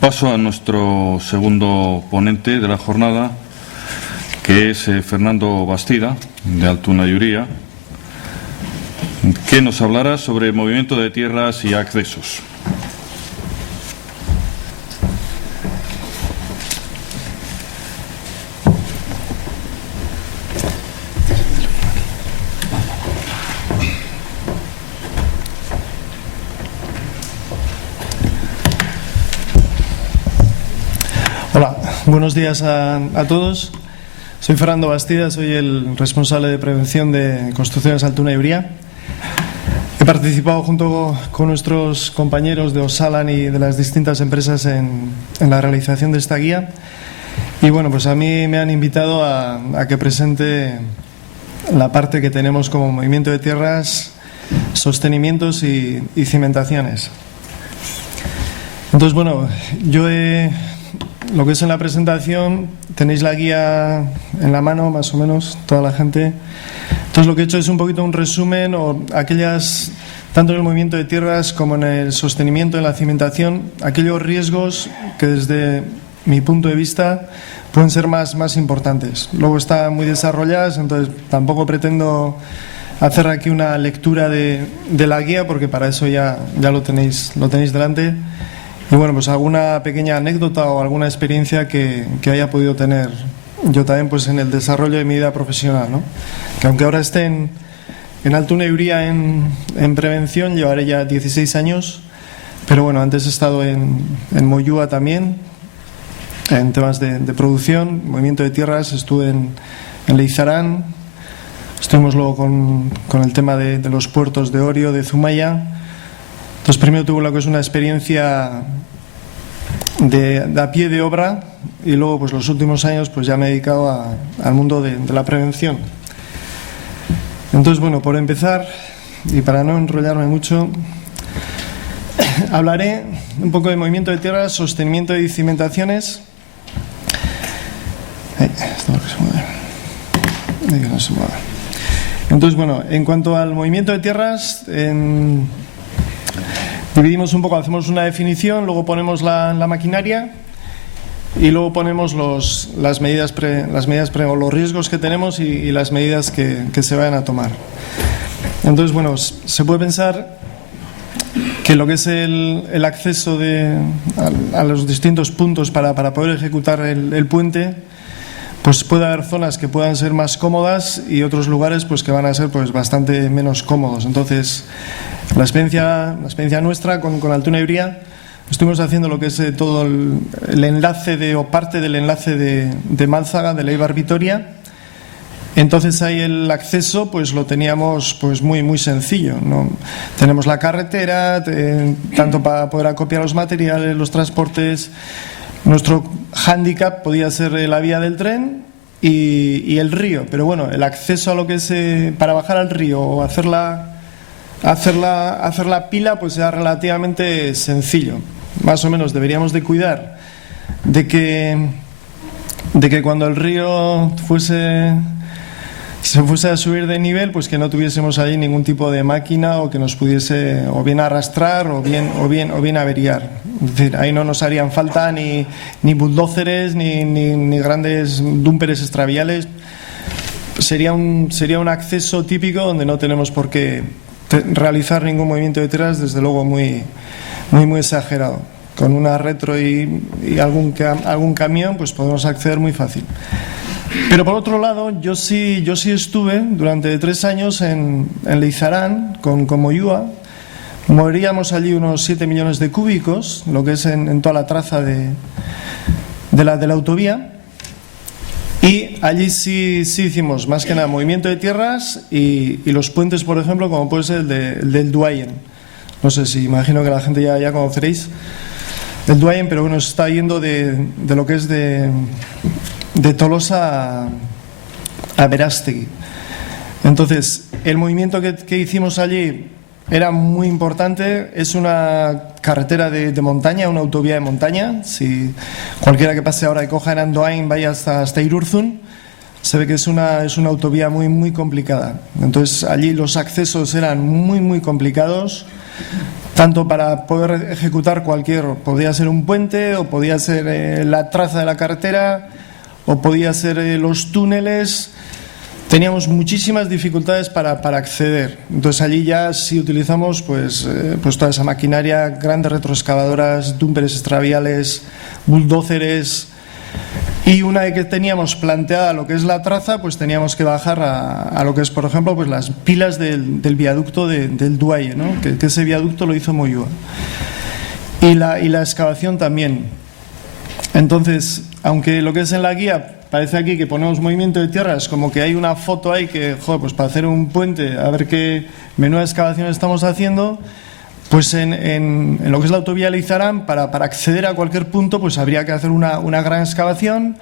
Paso a nuestro segundo ponente de la jornada, que es Fernando Bastida, de Altuna y Uría, que nos hablará sobre movimiento de tierras y accesos. Hola, buenos días a todos. Soy Fernando Bastida, soy el responsable de prevención de Construcciones Altuna y Uría. He participado junto con nuestros compañeros de Osalan y de las distintas empresas en la realización de esta guía. Y bueno, pues a mí me han invitado a que presente la parte que tenemos como movimiento de tierras, sostenimientos y cimentaciones. Entonces, bueno, lo que es en la presentación, tenéis la guía en la mano, más o menos, toda la gente. Entonces, lo que he hecho es un poquito un resumen, o aquellas, tanto en el movimiento de tierras como en el sostenimiento, en la cimentación, aquellos riesgos que desde mi punto de vista pueden ser más importantes. Luego están muy desarrolladas, entonces tampoco pretendo hacer aquí una lectura de la guía, porque para eso ya lo tenéis delante. Y bueno, pues alguna pequeña anécdota o alguna experiencia que haya podido tener yo también pues en el desarrollo de mi vida profesional, ¿no? Que aunque ahora esté en Altuna y Uría en prevención, llevaré ya 16 años, pero bueno, antes he estado en Moyúa también, en temas de producción, movimiento de tierras, estuve en Leizarán, estuvimos luego con el tema de los puertos de Orio, de Zumaya. Entonces, primero tuve lo que es una experiencia de a pie de obra, y luego pues los últimos años pues ya me he dedicado al mundo de la prevención. Entonces, bueno, por empezar, y para no enrollarme mucho, hablaré un poco de movimiento de tierras, sostenimiento y cimentaciones. Esto no se mueve. No se mueve. Entonces, bueno, en cuanto al movimiento de tierras, dividimos un poco, hacemos una definición, luego ponemos la maquinaria y luego ponemos las medidas o los riesgos que tenemos y las medidas que se vayan a tomar. Entonces, bueno, se puede pensar que lo que es el acceso a los distintos puntos para poder ejecutar el puente, pues puede haber zonas que puedan ser más cómodas y otros lugares pues que van a ser pues bastante menos cómodos. Entonces, la experiencia nuestra con Altuna y Uría, estuvimos haciendo lo que es todo el enlace o parte del enlace de Málzaga, de Leibar Vitoria. Entonces ahí el acceso pues lo teníamos pues muy sencillo, ¿no? Tenemos la carretera, tanto para poder acopiar los materiales, los transportes. Nuestro hándicap podía ser la vía del tren y el río, pero bueno, el acceso a lo que es para bajar al río o hacer la pila pues era relativamente sencillo. Más o menos deberíamos de cuidar de que cuando el río se fuese a subir de nivel, pues que no tuviésemos ahí ningún tipo de máquina o que nos pudiese o bien arrastrar o bien averiar. Es decir, ahí no nos harían falta ni bulldóceres ni grandes dúmperes extraviales. Sería un acceso típico donde no tenemos por qué realizar ningún movimiento de tierras, desde luego muy exagerado. Con una retro y algún camión pues podemos acceder muy fácil. Pero por otro lado, yo sí estuve durante 3 años en Leizarán con Moyúa. Moveríamos allí unos 7 millones de cúbicos, lo que es en toda la traza de la autovía. Y allí sí hicimos más que nada movimiento de tierras y los puentes, por ejemplo, como puede ser el del Duayen. No sé si, imagino que la gente ya conoceréis el Duayen, pero bueno, está yendo de lo que es de Tolosa a Berástegui. Entonces, el movimiento que hicimos allí era muy importante. Es una carretera de montaña, una autovía de montaña. Si cualquiera que pase ahora y coja en Andoain vaya hasta Irurzun, se ve que es una autovía muy complicada. Entonces, allí los accesos eran muy complicados, tanto para poder ejecutar podía ser un puente, o podía ser la traza de la carretera, o podía ser los túneles. Teníamos muchísimas dificultades para acceder. Entonces allí ya sí utilizamos pues toda esa maquinaria, grandes retroexcavadoras, dumpers extraviales, bulldóceres. Y una vez que teníamos planteada lo que es la traza, pues teníamos que bajar a lo que es, por ejemplo, pues las pilas del viaducto del Duaye, ¿no? que ese viaducto lo hizo Moyúa. Y la excavación también. Entonces, aunque lo que es en la guía parece aquí que ponemos movimiento de tierras, como que hay una foto ahí que, joder, pues para hacer un puente, a ver qué menuda excavación estamos haciendo, pues en lo que es la autovía Leizarán, para acceder a cualquier punto, pues habría que hacer una gran excavación.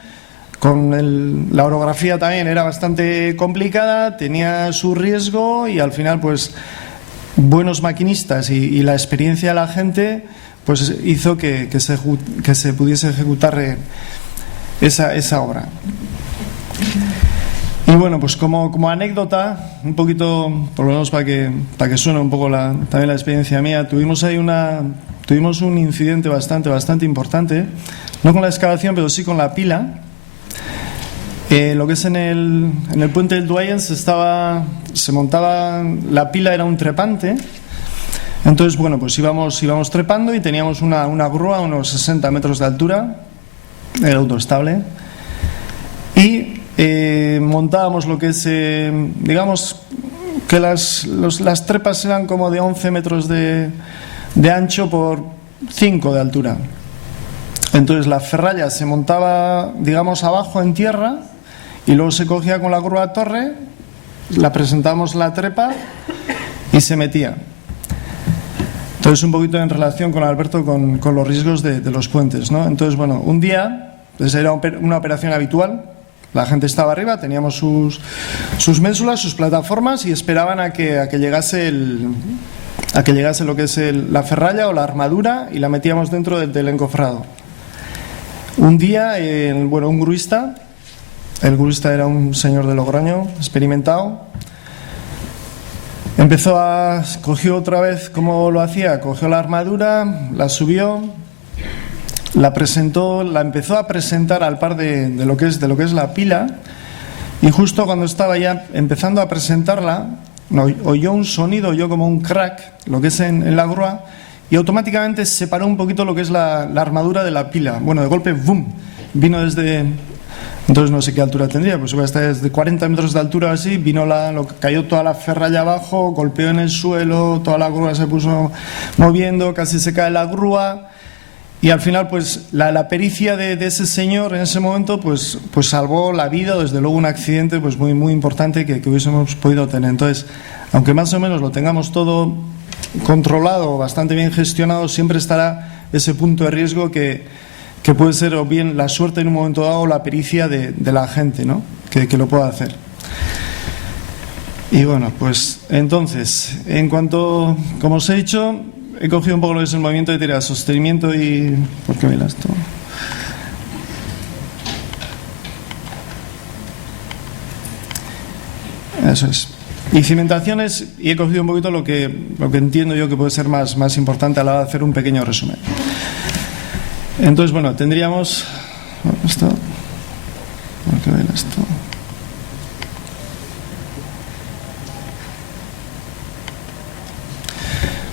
La orografía también era bastante complicada, tenía su riesgo, y al final, pues buenos maquinistas y la experiencia de la gente, pues hizo que se pudiese ejecutar esa obra. Y bueno, pues como anécdota, un poquito, por lo menos para que suene un poco también la experiencia mía, tuvimos un incidente bastante importante, no con la excavación, pero sí con la pila. Lo que es en el puente del Duayen se montaba, la pila era un trepante. Entonces, bueno, pues íbamos trepando, y teníamos una grúa a unos 60 metros de altura, era autoestable, y montábamos lo que es, digamos que las trepas eran como de 11 metros de ancho por 5 de altura. Entonces la ferralla se montaba, digamos, abajo en tierra, y luego se cogía con la grúa a torre, la presentamos la trepa y se metía. Entonces, un poquito en relación con Alberto, con los riesgos de los puentes, ¿no? Entonces, bueno, un día, pues era una operación habitual. La gente estaba arriba, teníamos sus ménsulas, sus plataformas, y esperaban a que llegase lo que es la ferralla o la armadura, y la metíamos dentro del encofrado. Un día, un gruista, el gruista era un señor de Logroño, experimentado, cogió otra vez, como lo hacía, cogió la armadura, la subió, la empezó a presentar al par de lo que es la pila, y justo cuando estaba ya empezando a presentarla, oyó un sonido, oyó como un crack, lo que es en la grúa, y automáticamente se separó un poquito lo que es la armadura de la pila. Bueno, de golpe, ¡boom!, vino desde... Entonces no sé qué altura tendría, pues hasta desde 40 metros de altura así, cayó toda la ferralla abajo, golpeó en el suelo, toda la grúa se puso moviendo, casi se cae la grúa, y al final pues la pericia de ese señor en ese momento pues salvó la vida, o desde luego un accidente pues muy importante que hubiésemos podido tener. Entonces, aunque más o menos lo tengamos todo controlado, bastante bien gestionado, siempre estará ese punto de riesgo que puede ser o bien la suerte en un momento dado, o la pericia de la gente, ¿no?, que lo pueda hacer. Y bueno, pues entonces, en cuanto, como os he dicho, he cogido un poco lo que es el movimiento de tierra, sostenimiento y... ¿Por qué me esto? Eso es. Y cimentaciones, y he cogido un poquito lo que entiendo yo que puede ser más importante a la hora de hacer un pequeño resumen. Entonces, bueno, tendríamos esto. ¿Por qué ven esto?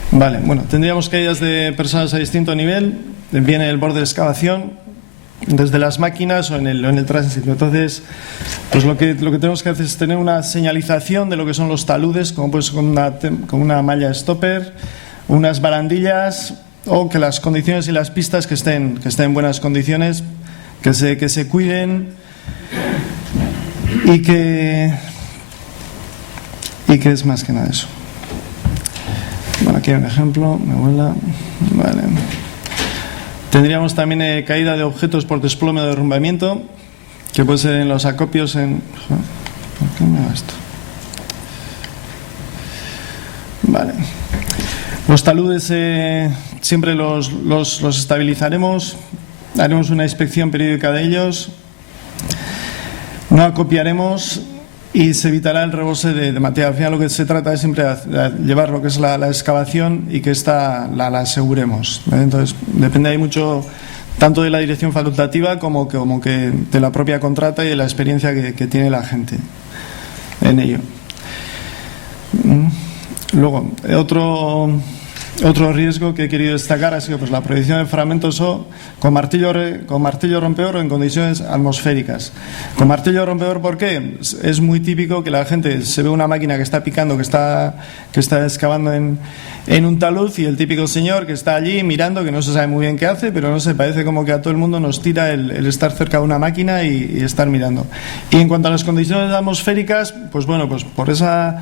Vale, bueno, tendríamos caídas de personas a distinto nivel. Viene el borde de excavación, desde las máquinas o en el tránsito. Entonces, pues lo que tenemos que hacer es tener una señalización de lo que son los taludes, como pues con una malla stopper, unas barandillas, o que las condiciones y las pistas que estén en buenas condiciones, que se cuiden, y que es más que nada eso. Bueno, aquí hay un ejemplo, me vuela. Vale. Tendríamos también caída de objetos por desplome o derrumbamiento, que puede ser en los acopios ¿Por qué me va esto? Vale. Los taludes siempre los estabilizaremos, haremos una inspección periódica de ellos, no acopiaremos, y se evitará el rebose de material. Al final lo que se trata es siempre de llevar lo que es la excavación y que esta la aseguremos, ¿vale? Entonces depende ahí mucho tanto de la dirección facultativa como que de la propia contrata y de la experiencia que tiene la gente en ello. Luego, otro riesgo que he querido destacar ha sido pues, la proyección de fragmentos O con martillo rompedor o en condiciones atmosféricas. Con martillo rompedor, ¿por qué? Es muy típico que la gente se ve una máquina que está picando, que está excavando en un talud, y el típico señor que está allí mirando, que no se sabe muy bien qué hace, pero no sé, parece como que a todo el mundo nos tira el estar cerca de una máquina y estar mirando. Y en cuanto a las condiciones atmosféricas, pues bueno, pues por esa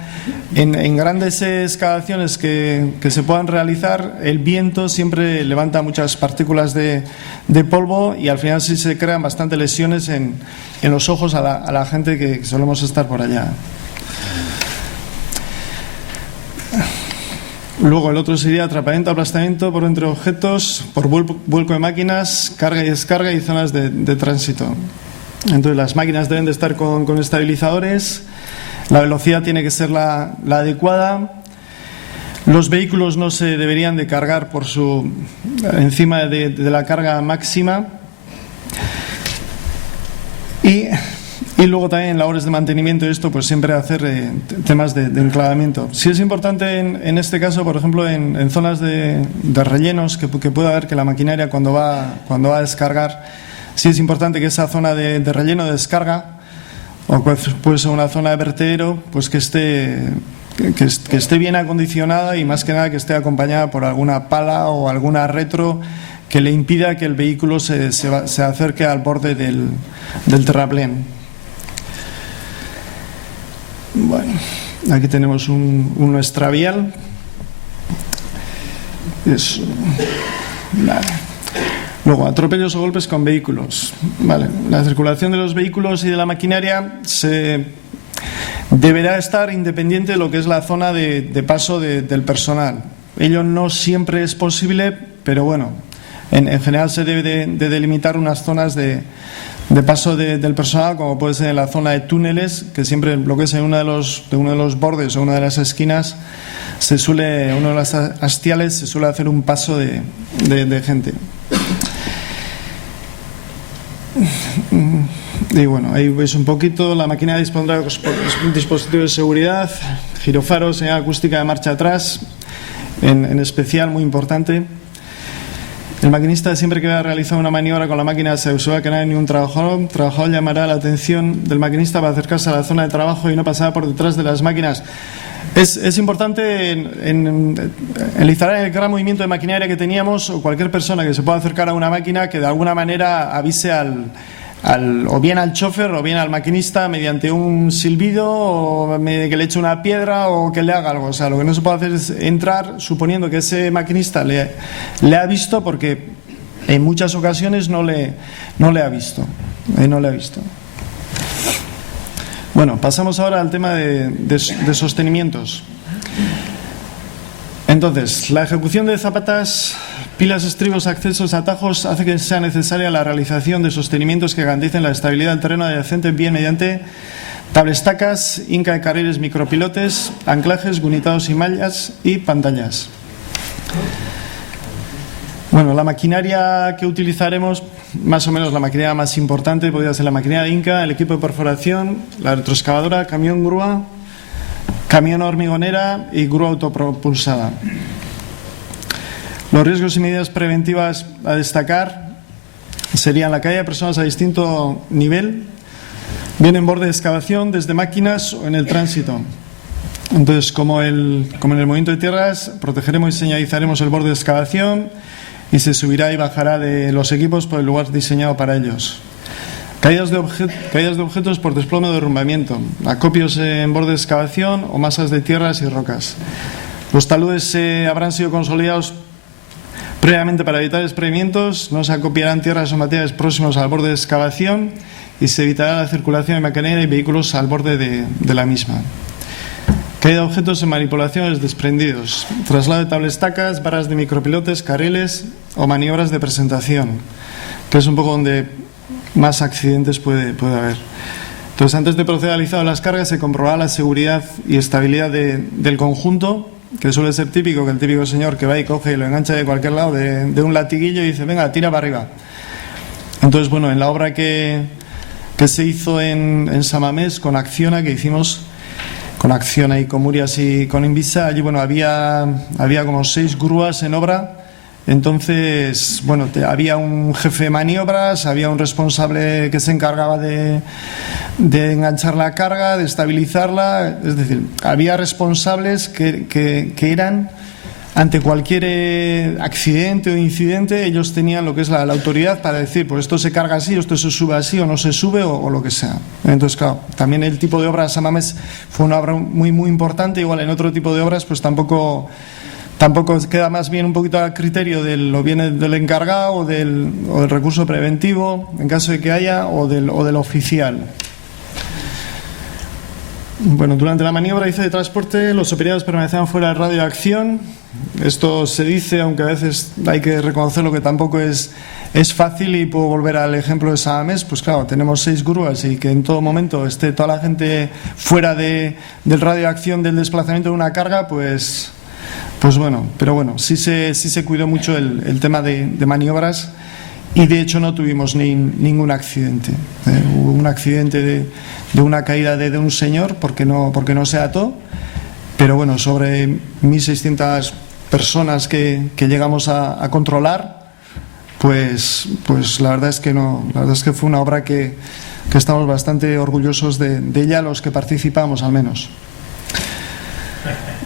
en grandes excavaciones que se puedan realizar, el viento siempre levanta muchas partículas de polvo y al final sí se crean bastantes lesiones en los ojos a la gente que solemos estar por allá. Luego el otro sería atrapamiento, aplastamiento por entre objetos, por vuelco de máquinas, carga y descarga y zonas de tránsito. Entonces las máquinas deben de estar con estabilizadores, la velocidad tiene que ser la adecuada, los vehículos no se deberían de cargar encima de la carga máxima y luego también en labores de mantenimiento, esto pues siempre hacer temas de enclavamiento. Sí es importante en este caso, por ejemplo, en zonas de rellenos que pueda haber, que la maquinaria cuando va a descargar, sí es importante que esa zona de relleno de descarga, o puede ser una zona de vertedero, pues que esté bien acondicionada y más que nada que esté acompañada por alguna pala o alguna retro que le impida que el vehículo se acerque al borde del terraplén. Bueno, aquí tenemos un extravial. Vale. Luego, atropellos o golpes con vehículos. Vale. La circulación de los vehículos y de la maquinaria deberá estar independiente de lo que es la zona de paso del personal. Ello no siempre es posible, pero bueno, en general se debe de delimitar unas zonas de paso del personal, como puede ser en la zona de túneles, que siempre lo que es en uno de los bordes o una de las esquinas, uno de las hastiales se suele hacer un paso de gente. Y bueno, ahí veis un poquito, la máquina dispondrá de dispositivos de seguridad, girofaros, señal acústica de marcha atrás, en especial, muy importante. El maquinista, siempre que va a realizar una maniobra con la máquina, se observa que no hay ningún trabajador. El trabajador llamará la atención del maquinista para acercarse a la zona de trabajo y no pasar por detrás de las máquinas. Es importante enlizar el gran movimiento de maquinaria que teníamos, o cualquier persona que se pueda acercar a una máquina que de alguna manera avise o bien al chofer o bien al maquinista mediante un silbido, o que le eche una piedra o que le haga algo. O sea, lo que no se puede hacer es entrar suponiendo que ese maquinista le ha visto, porque en muchas ocasiones no le ha visto. Bueno, pasamos ahora al tema de sostenimientos. Entonces, la ejecución de zapatas, pilas, estribos, accesos, atajos hace que sea necesaria la realización de sostenimientos que garanticen la estabilidad del terreno adyacente bien mediante tablestacas, hinca de carriles, micropilotes, anclajes, gunitados y mallas y pantallas. Bueno, la maquinaria que utilizaremos, más o menos la maquinaria más importante, podría ser la maquinaria de hinca, el equipo de perforación, la retroexcavadora, camión grúa, camión hormigonera y grúa autopropulsada. Los riesgos y medidas preventivas a destacar serían la caída de personas a distinto nivel, bien en borde de excavación, desde máquinas o en el tránsito. Entonces, como en el movimiento de tierras, protegeremos y señalizaremos el borde de excavación y se subirá y bajará de los equipos por el lugar diseñado para ellos. Caídas de objetos por desplome o derrumbamiento, acopios en borde de excavación o masas de tierras y rocas. Los taludes habrán sido consolidados previamente para evitar desprendimientos, no se acopiarán tierras o materiales próximos al borde de excavación y se evitará la circulación de maquinaria y vehículos al borde de la misma. Caída de objetos en manipulaciones desprendidos, traslado de tablestacas, barras de micropilotes, carriles o maniobras de presentación, que es un poco donde más accidentes puede haber. Entonces, antes de proceder al alizado de las cargas, se comprobaba la seguridad y estabilidad del conjunto, que suele ser típico, que el típico señor que va y coge y lo engancha de cualquier lado de un latiguillo y dice, venga, tira para arriba. Entonces, bueno, en la obra que se hizo en Samamés con Acciona, que hicimos con Acciona y con Murias y con Invisa, allí, bueno, había como 6 grúas en obra. Entonces, bueno, había un jefe de maniobras, había un responsable que se encargaba de enganchar la carga, de estabilizarla. Es decir, había responsables que eran, ante cualquier accidente o incidente, ellos tenían lo que es la autoridad para decir, pues esto se carga así, esto se sube así o no se sube o lo que sea. Entonces, claro, también el tipo de obra de Samamés fue una obra muy, muy importante. Igual en otro tipo de obras, pues tampoco queda, más bien un poquito al criterio del encargado o del recurso preventivo, en caso de que haya, o del oficial. Bueno, durante la maniobra de transporte, los operados permanecían fuera del radio de acción. Esto se dice, aunque a veces hay que reconocerlo que tampoco es fácil, y puedo volver al ejemplo de Samamés. Pues claro, tenemos 6 grúas y que en todo momento esté toda la gente fuera del radio de acción del desplazamiento de una carga, pues bueno, pero bueno, sí se cuidó mucho el tema de maniobras, y de hecho no tuvimos ningún accidente. Hubo un accidente de una caída de un señor porque no se ató, pero bueno, sobre 1.600 personas que llegamos a controlar, pues la verdad es que no, la verdad es que fue una obra que estamos bastante orgullosos de ella, los que participamos al menos.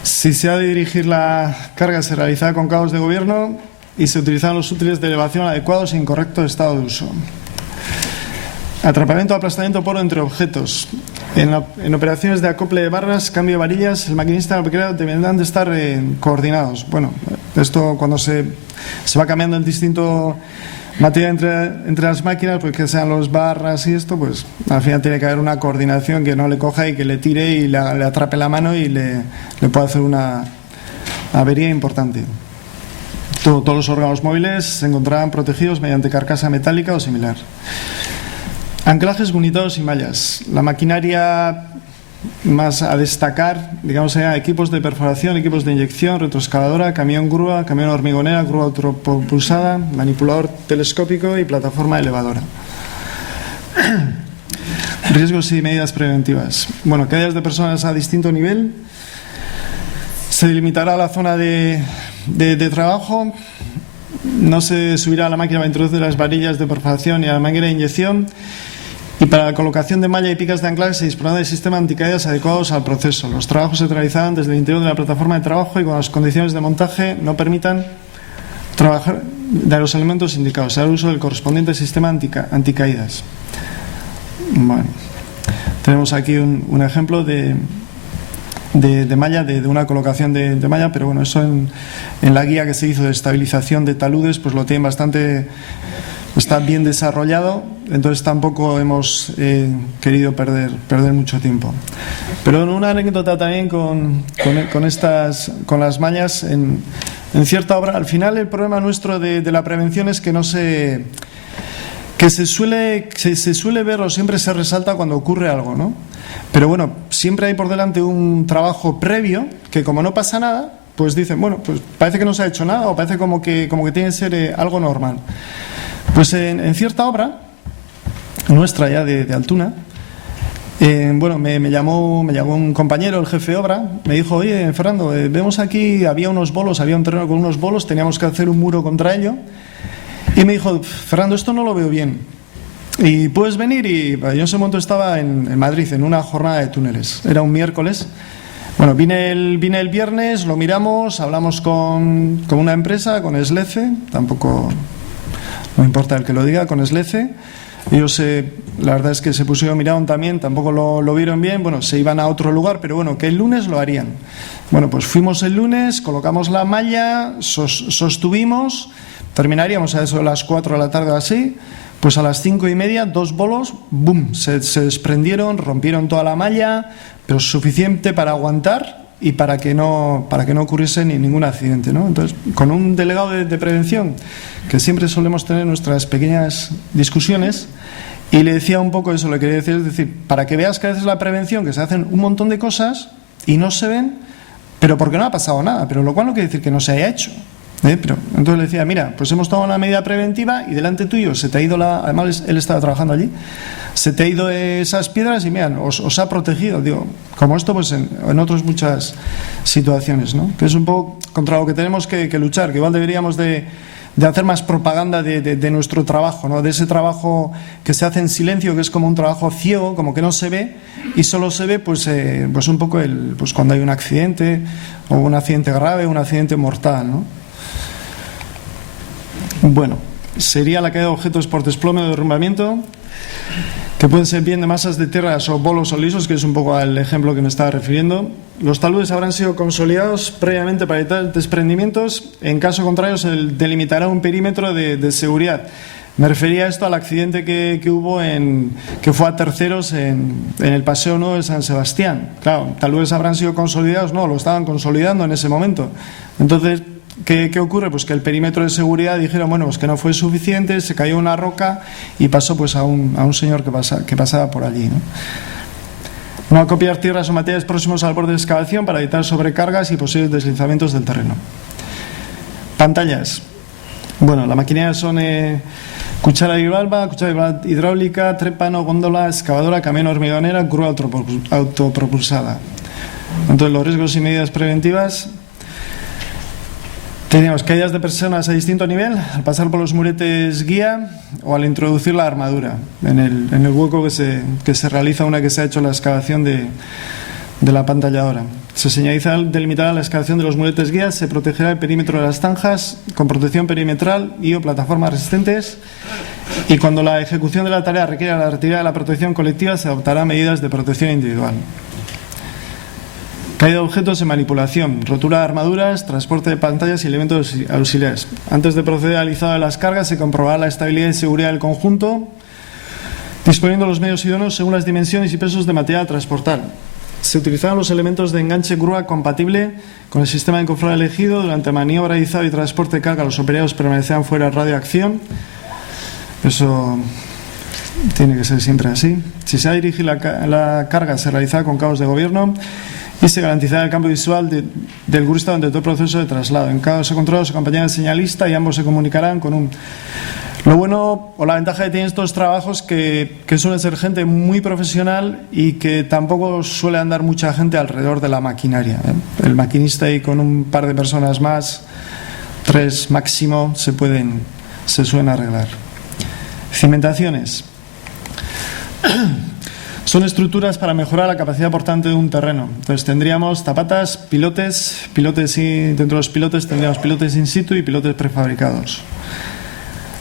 Si se ha de dirigir la carga, se realizaba con cabos de gobierno y se utilizaban los útiles de elevación adecuados y en correcto estado de uso. Atrapamiento o aplastamiento poro entre objetos. En operaciones de acople de barras, cambio de varillas, el maquinista y el operado deberán de estar coordinados. Bueno, esto cuando se va cambiando el distinto material entre las máquinas, pues que sean los barras y esto, pues al final tiene que haber una coordinación, que no le coja y que le tire y le atrape la mano y le pueda hacer una avería importante. Todos los órganos móviles se encontrarán protegidos mediante carcasa metálica o similar. Anclajes unitados y mallas. La maquinaria más a destacar, digamos, serían equipos de perforación, equipos de inyección, retroexcavadora, camión grúa, camión hormigonera, grúa autopropulsada, manipulador telescópico y plataforma elevadora. Riesgos y medidas preventivas. Bueno, caídas de personas a distinto nivel. Se delimitará la zona de trabajo. No se subirá a la máquina para introducir las varillas de perforación y a la manguera de inyección. Y para la colocación de malla y picas de anclaje se dispondrá de sistemas anticaídas adecuados al proceso. Los trabajos se realizarán desde el interior de la plataforma de trabajo y con las condiciones de montaje no permitan trabajar de los elementos indicados. Será el uso del correspondiente sistema anticaídas. Bueno, tenemos aquí un ejemplo de malla, de una colocación de malla, pero bueno, eso en la guía que se hizo de estabilización de taludes, pues lo tienen bastante... Está bien desarrollado, entonces tampoco hemos querido perder mucho tiempo. Pero una anécdota también con las mallas en cierta obra. Al final el problema nuestro de la prevención es que se suele ver o siempre se resalta cuando ocurre algo, ¿no? Pero bueno, siempre hay por delante un trabajo previo que, como no pasa nada, pues dicen, bueno, pues parece que no se ha hecho nada o parece como que tiene que ser algo normal. Pues en cierta obra nuestra ya de Altuna, bueno, me llamó un compañero, el jefe de obra, me dijo, oye, Fernando, vemos aquí, había unos bolos, había un terreno con unos bolos, teníamos que hacer un muro contra ello, y me dijo, Fernando, esto no lo veo bien, y puedes venir. Y yo en ese momento estaba en Madrid, en una jornada de túneles, era un miércoles. Bueno, vine el viernes, lo miramos, hablamos con una empresa, con Slece, tampoco... No importa el que lo diga, con Slece. Ellos, la verdad es que se pusieron, miraron también, tampoco lo vieron bien. Bueno, se iban a otro lugar, pero bueno, que el lunes lo harían. Bueno, pues fuimos el lunes, colocamos la malla, sostuvimos, terminaríamos a eso de las 4 de la tarde o así. Pues a las 5:30, 2 bolos, ¡boom!, se desprendieron, rompieron toda la malla, pero suficiente para aguantar y para que no ocurriese ningún accidente, ¿no? Entonces, con un delegado de prevención, que siempre solemos tener nuestras pequeñas discusiones, Y le decía un poco eso, le quería decir, es decir, para que veas que a veces la prevención, que se hacen un montón de cosas y no se ven, pero porque no ha pasado nada, pero lo cual no quiere decir que no se haya hecho. Pero entonces le decía, mira, pues hemos tomado una medida preventiva y delante tuyo se te ha ido además él estaba trabajando allí, se te ha ido esas piedras y mira, os ha protegido. Digo, como esto pues en otras muchas situaciones, ¿no? Que es un poco contra lo que tenemos que luchar, que igual deberíamos de hacer más propaganda de nuestro trabajo, ¿no? De ese trabajo que se hace en silencio, que es como un trabajo ciego, como que no se ve y solo se ve pues un poco pues cuando hay un accidente o un accidente grave, un accidente mortal, ¿no? Bueno, sería la caída de objetos por desplome o derrumbamiento, que pueden ser bien de masas de tierras o bolos o lisos, que es un poco al ejemplo que me estaba refiriendo. Los taludes habrán sido consolidados previamente para evitar desprendimientos. En caso contrario, se delimitará un perímetro de seguridad. Me refería a esto al accidente que hubo que fue a terceros en el Paseo Nuevo de San Sebastián. Claro, taludes habrán sido consolidados, no, lo estaban consolidando en ese momento. Entonces, ¿qué ocurre? Pues que el perímetro de seguridad dijeron, bueno, pues que no fue suficiente, se cayó una roca y pasó pues a un señor que pasaba por allí, ¿no? No acopiar tierras o materiales próximos al borde de excavación para evitar sobrecargas y posibles deslizamientos del terreno. Pantallas. Bueno, la maquinaria son cuchara bivalva, cuchara hidráulica, trépano, góndola, excavadora, camión hormigonera, grúa autopropulsada. Entonces, los riesgos y medidas preventivas. Teníamos caídas de personas a distinto nivel al pasar por los muretes guía o al introducir la armadura en el hueco que se realiza una que se ha hecho la excavación de la pantalladora. Se señaliza delimitada la excavación de los muretes guía, se protegerá el perímetro de las zanjas con protección perimetral y o plataformas resistentes, y cuando la ejecución de la tarea requiera la retirada de la protección colectiva se adoptarán medidas de protección individual. Caída de objetos en manipulación, rotura de armaduras, transporte de pantallas y elementos auxiliares. Antes de proceder al izado de las cargas, se comprobará la estabilidad y seguridad del conjunto, disponiendo los medios idóneos según las dimensiones y pesos de material a transportar. Se utilizarán los elementos de enganche grúa compatible con el sistema de encofrado elegido. Durante maniobra, izado y transporte de carga, los operarios permanecerán fuera de radio de acción. Eso tiene que ser siempre así. Si se ha dirigido la carga, se realizará con cabos de gobierno y se garantizará el campo visual del gruista durante todo el proceso de traslado. En caso contrario, se acompañará el señalista y ambos se comunicarán con un... Lo bueno o la ventaja que tienen estos trabajos que suelen ser gente muy profesional y que tampoco suele andar mucha gente alrededor de la maquinaria, ¿eh? El maquinista y con un par de personas más, 3 máximo, se suelen arreglar. Cimentaciones. Son estructuras para mejorar la capacidad portante de un terreno. Entonces tendríamos zapatas, pilotes y dentro de los pilotes tendríamos pilotes in situ y pilotes prefabricados.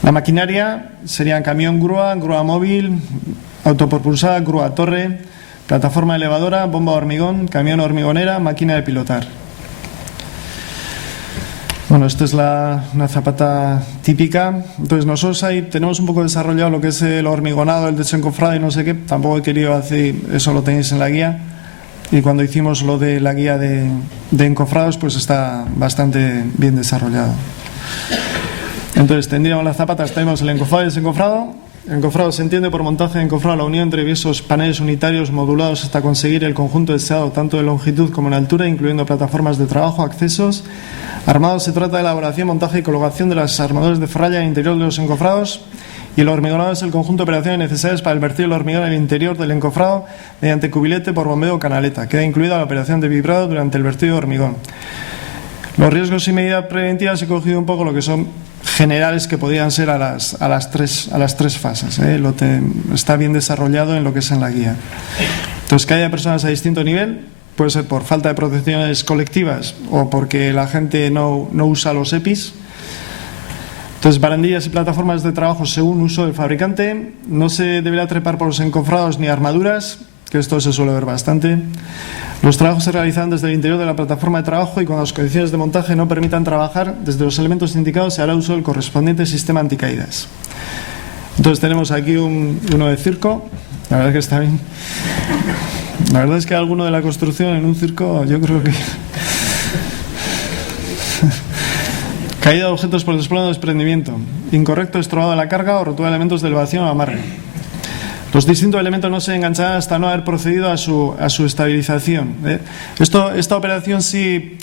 La maquinaria serían camión grúa, grúa móvil, autopropulsada, grúa torre, plataforma elevadora, bomba de hormigón, camión hormigonera, máquina de pilotar. Bueno, esta es una zapata típica. Entonces nosotros ahí tenemos un poco desarrollado lo que es el hormigonado, el desencofrado y no sé qué. Tampoco he querido hacer, eso lo tenéis en la guía. Y cuando hicimos lo de la guía de encofrados, pues está bastante bien desarrollado. Entonces tendríamos las zapatas, tenemos el encofrado y desencofrado. El encofrado se entiende por montaje de encofrado la unión entre diversos paneles unitarios modulados hasta conseguir el conjunto deseado tanto de longitud como en altura, incluyendo plataformas de trabajo, accesos. Armado se trata de elaboración, montaje y colocación de las armaduras de ferralla en el interior de los encofrados, y el hormigonado es el conjunto de operaciones necesarias para el vertido del hormigón en el interior del encofrado mediante cubilete por bombeo o canaleta. Queda incluida la operación de vibrado durante el vertido de hormigón. Los riesgos y medidas preventivas he cogido un poco lo que son generales que podrían ser a las tres fases, ¿eh? Está bien desarrollado en lo que es en la guía. Entonces, que haya personas a distinto nivel, puede ser por falta de protecciones colectivas o porque la gente no usa los EPIs. Entonces, barandillas y plataformas de trabajo según uso del fabricante. No se deberá trepar por los encofrados ni armaduras, que esto se suele ver bastante. Los trabajos se realizarán desde el interior de la plataforma de trabajo y cuando las condiciones de montaje no permitan trabajar desde los elementos indicados se hará uso del correspondiente sistema anticaídas. Entonces tenemos aquí uno de circo. La verdad es que está bien. La verdad es que alguno de la construcción en un circo, yo creo que... Caída de objetos por desplome o desprendimiento. Incorrecto estrobado de la carga o rotura de elementos de elevación o amarre. Los distintos elementos no se engancharán hasta no haber procedido a su estabilización. Esta operación sí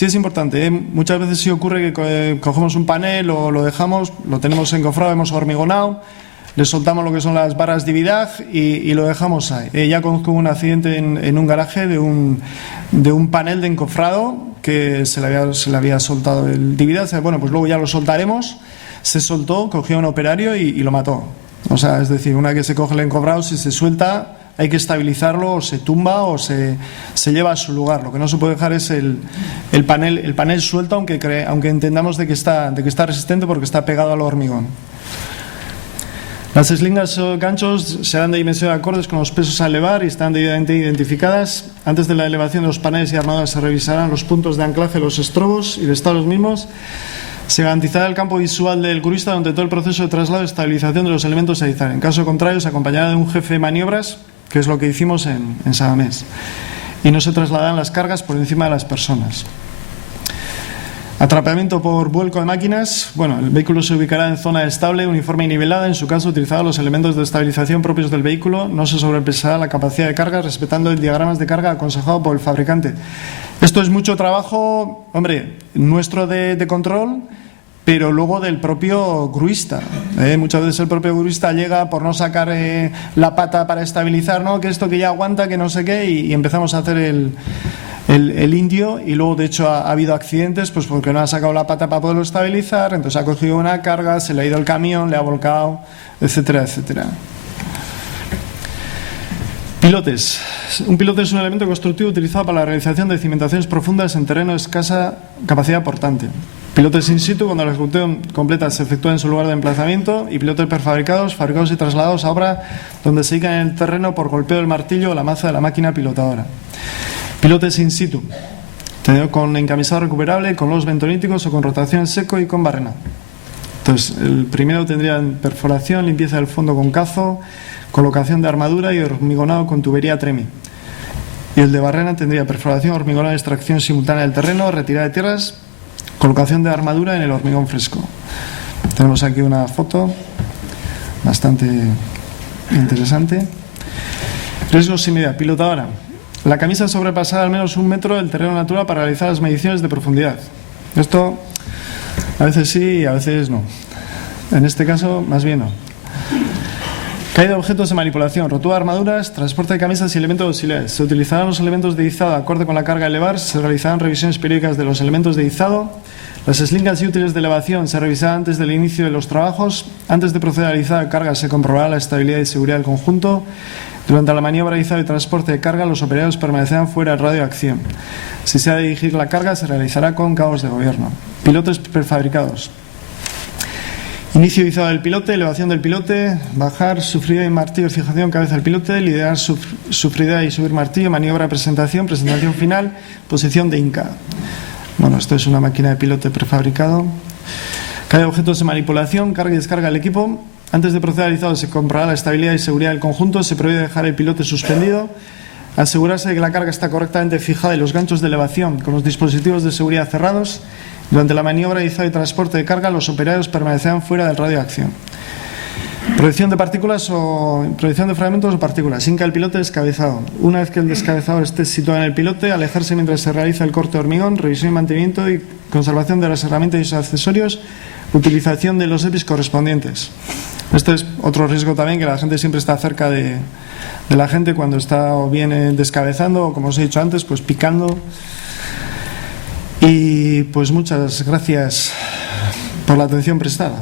es importante. Muchas veces sí ocurre que cogemos un panel o lo dejamos, lo tenemos encofrado, hemos hormigonado, le soltamos lo que son las barras de Vidag y lo dejamos ahí. Ya conozco un accidente en un garaje de un panel de encofrado que se le había soltado el Vidag. Bueno, pues luego ya lo soltaremos. Se soltó, cogió a un operario y lo mató. O sea, es decir, una vez que se coge el encofrado, si se suelta, hay que estabilizarlo, o se tumba o se lleva a su lugar. Lo que no se puede dejar es el panel suelto, aunque entendamos de que está resistente porque está pegado al hormigón. Las eslingas o ganchos serán de dimensión acordes con los pesos a elevar y están debidamente identificadas. Antes de la elevación de los paneles y armaduras se revisarán los puntos de anclaje, los estrobos y el estado de los mismos. Se garantizará el campo visual del curista durante todo el proceso de traslado y estabilización de los elementos a izar. En caso contrario, se acompañará de un jefe de maniobras, que es lo que hicimos en Samamés, y no se trasladarán las cargas por encima de las personas. Atrapamiento por vuelco de máquinas. Bueno, el vehículo se ubicará en zona estable, uniforme y nivelada. En su caso, utilizará los elementos de estabilización propios del vehículo. No se sobrepesará la capacidad de carga, respetando el diagramas de carga aconsejado por el fabricante. Esto es mucho trabajo, hombre, nuestro de control, pero luego del propio gruista. Muchas veces el propio gruista llega por no sacar la pata para estabilizar, ¿no? Que esto que ya aguanta, que no sé qué, y empezamos a hacer el indio, y luego de hecho ha habido accidentes pues porque no ha sacado la pata para poderlo estabilizar, entonces ha cogido una carga, se le ha ido el camión, le ha volcado, etcétera, etcétera. Pilotes. Un pilote es un elemento constructivo utilizado para la realización de cimentaciones profundas en terreno de escasa capacidad portante. Pilotes in situ, cuando la ejecución completa se efectúa en su lugar de emplazamiento, y pilotes prefabricados, fabricados y trasladados a obra donde se dedican en el terreno por golpeo del martillo o la maza de la máquina pilotadora. Pilotes in situ, con encamisado recuperable, con los bentoníticos o con rotación en seco y con barrena. Entonces, el primero tendría perforación, limpieza del fondo con cazo, colocación de armadura y hormigonado con tubería Tremi. Y el de barrena tendría perforación, hormigonado, extracción simultánea del terreno, retirada de tierras, colocación de armadura en el hormigón fresco. Tenemos aquí una foto bastante interesante. Riesgos sin medida. Pilotadora. La camisa sobrepasará al menos 1 metro del terreno natural para realizar las mediciones de profundidad. Esto a veces sí y a veces no. En este caso, más bien no. Caída de objetos de manipulación, rotura de armaduras, transporte de camisas y elementos auxiliares. Se utilizarán los elementos de izado acorde con la carga a elevar, se realizarán revisiones periódicas de los elementos de izado. Las eslingas y útiles de elevación se revisarán antes del inicio de los trabajos. Antes de proceder al izado de carga se comprobará la estabilidad y seguridad del conjunto. Durante la maniobra de izado y transporte de carga, los operarios permanecerán fuera del radio de acción. Si se ha de dirigir la carga, se realizará con cabos de gobierno. Pilotes prefabricados. Inicio de izado del pilote, elevación del pilote, bajar, sufrida y martillo, fijación, cabeza del pilote, liderar, sufrida y subir martillo, maniobra de presentación, presentación final, posición de Inca. Bueno, esto es una máquina de pilote prefabricado. Caída de objetos de manipulación, carga y descarga del equipo. Antes de proceder al izado se comprobará la estabilidad y seguridad del conjunto, se prohíbe dejar el pilote suspendido, asegurarse de que la carga está correctamente fijada y los ganchos de elevación con los dispositivos de seguridad cerrados. Durante la maniobra de izado y transporte de carga, los operarios permanecerán fuera del radio de acción. Proyección de partículas o proyección de fragmentos o partículas. Inca el pilote descabezado. Una vez que el descabezador esté situado en el pilote, alejarse mientras se realiza el corte de hormigón, revisión y mantenimiento y conservación de las herramientas y sus accesorios, utilización de los EPIs correspondientes. Este es otro riesgo también, que la gente siempre está cerca de la gente cuando está o bien descabezando o, como os he dicho antes, pues picando. Y pues muchas gracias por la atención prestada.